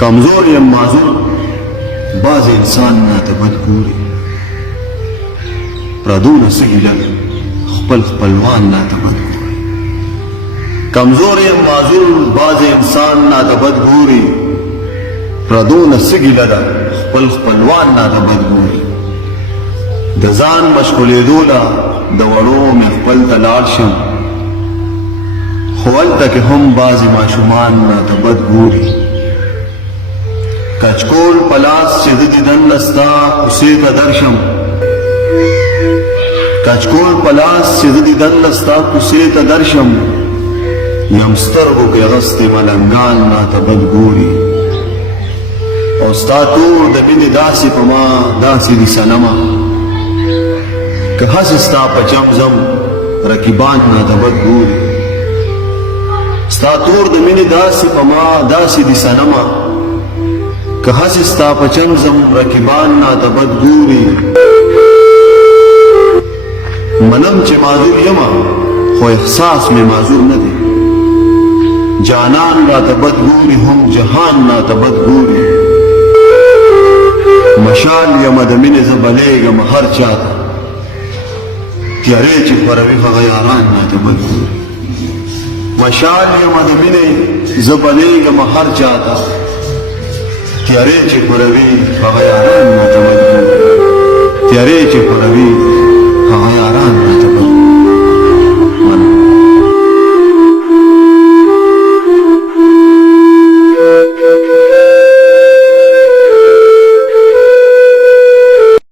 کمزور یم معذور باز انسان راته بد ګوري پردونه سږي لږ خپل خپلوان راته بد ګوري کمزور یم معذور باز انسان راته بد ګوري پردونه سږي لږ خپل خپلوان راته بد ګوري د ځان مشغولېدو له د وړو مې خپل ته لاړ شم خو هلته کې هم بعضې ماشومان راته بد ګوري کچکول په لاس چې زه دیدن له ستا کوڅې ته درشم کچکول په لاس چې زه دیدن له ستا کوڅې ته درشم یم سترګو کې غستې ملنګان راته بد ګوري او ستا تور د مینې داسې په ما داسې دي صنمه که هسې ستا په چمزم رقیبان راته بد ګوري ستا تور د مینې داسې په ما داسې دي صنمه که هسې ستا په چمزم رقیبان راته بد ګوري منم چې معذور یمه خو احساس مې معذور نه دی جانان راته بد ګوري هم جهان راته بد ګوري مشال یمه د مینې زه بلیږم هر چاته تیارې چې خوروي هغه یاران راته بد ګوري مشال یمه د مینې زه بلیږم هر چاته تیارې چې خوروي هغه یاران راته بد ګوري تیارې چې خوروي